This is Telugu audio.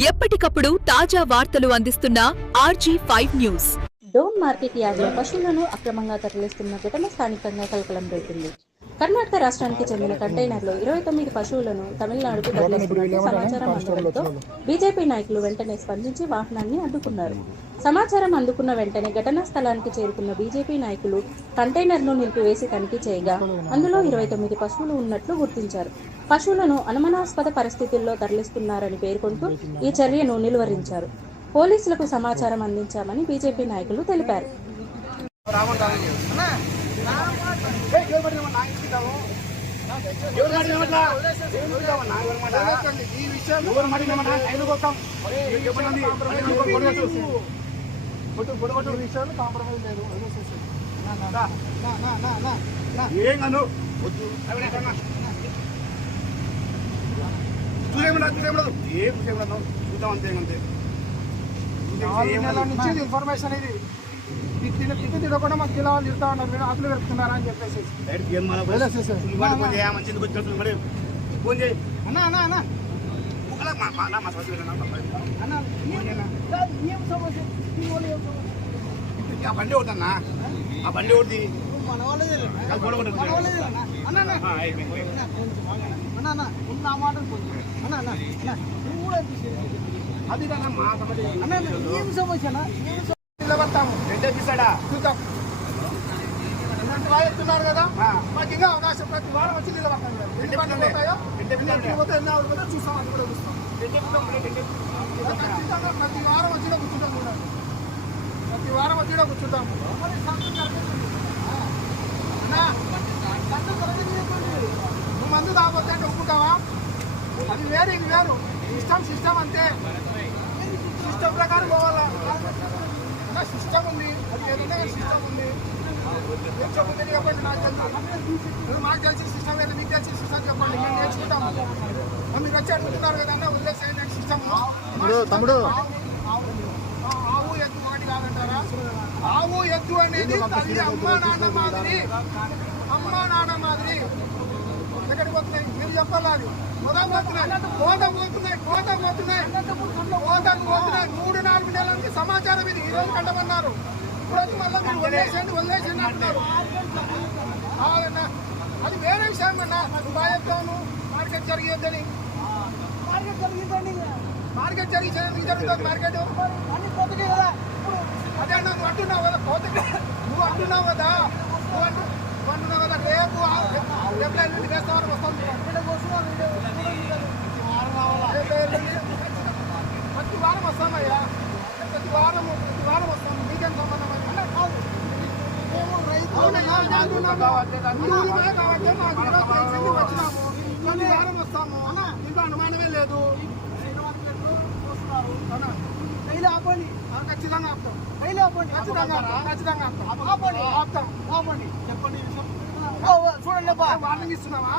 ఎప్పటికప్పుడు తాజా వార్తలు అందిస్తున్న RG5 న్యూస్. డోన్ మార్కెట్ యార్డులో పశువులను అక్రమంగా తరలిస్తున్న ఘటన స్థానికంగా కలకలం రేపింది. కర్ణాటక రాష్ట్రానికి చెందిన కంటైనర్లో 29 పశువులను తమిళనాడుకు తరలిస్తున్నట్టు సమాచారం అందడంతో బీజేపీ నాయకులు వెంటనే స్పందించి వాహనాన్ని అడ్డుకున్నారు. సమాచారం అందుకున్న వెంటనే ఘటనా స్థలానికి చేరుకున్న బీజేపీ నాయకులు కంటైనర్ను నిలిపివేసి తనిఖీ చేయగా అందులో 29 పశువులు ఉన్నట్లు గుర్తించారు. పశువులను అనుమానాస్పద పరిస్థితుల్లో తరలిస్తున్నారని పేర్కొంటూ ఈ చర్యను నిలువరించారు. పోలీసులకు సమాచారం అందించామని బీజేపీ నాయకులు తెలిపారు. ఇన్ఫర్మేషన్ ఇది తినకుండా మాకు జిల్లా వాళ్ళు ఇస్తా ఉన్నారు, మీరు ఆకులు పెడుతున్నారా అని చెప్పేసి బండి ఒకటన్నా ఆ బండి ఒకటి అది నిలబడతాము, చూద్దాం. ఎత్తున్నారు కదా, మాకు ఇంకా అవకాశం ప్రతి వారం వచ్చి నిలబడతాం. ఎన్ని చూస్తాం, అది కూడా చూస్తాం. ప్రతి వారం వచ్చి కూర్చుంటాం కూడా, ప్రతి వారం వచ్చి కూర్చుంటాము. నువ్వు మందు తాగొద్దు అంటే ఒప్పుకుంటావా? అది వేరు, ఇది వేరు. సిస్టమ్ అంతే, సిస్టమ్ ప్రకారం పోవాలా. సిస్టమ్ ఉంది, అది ఏదైనా సిస్టమ్ ఉంది. చెప్పండి, చెప్పండి. నాకు తెలుసు, మాకు తెలిసిన సిస్టమ్ ఏదో మీకు తెలిసిన సిస్టమ్ చెప్పండి, మేము నేర్చుకుంటాము. మీరు వచ్చి అడుగుతున్నారు కదా అన్న, వదిలేసేయండి సిస్టమ్. తమ్ముడు ఆవు ఎద్దు ఒకటి కాదంటారా? ఆవు ఎద్దు అనేది తల్లి అమ్మా నాన్న మాదిరి, అమ్మా నాన్న మాదిరి. ఎక్కడికి పోతున్నాయి మీరు చెప్పాలి. అది పోతున్నాయి 3-4 నెలల నుంచి సమాచారం ఇది. ఈ రోజు కంటమన్నారు, ఇప్పుడు మళ్ళీ మీరు వదిలేసేయండి అంటున్నారు. అది వేరే విషయం అన్నా. నువ్వు బాగా చెప్తాను, మార్కెట్ జరిగేద్దని. మార్కెట్ జరిగింది జరుగుతుంది. మార్కెట్ అదే నువ్వు అంటున్నావు కదా, పోతే నువ్వు అంటున్నావు కదా రేపు ఎల్లుండి వేస్తామని వస్తాం. ప్రతి వారం వస్తామయ్యా, ప్రతి వారం వస్తాం. మీకేం సంబంధం అంటే కాదు, మేము రైతులమే కాబట్టి మాకు వచ్చినాము. ప్రతి వారం వస్తాము, దీంట్లో అనుమానమే లేదు. ఆపండి, ఖచ్చితంగా ఆపుతాం. ఖచ్చితంగా ఆపుతాం. చెప్పండి, చూడండి. వార్నింగ్ ఇస్తున్నావా?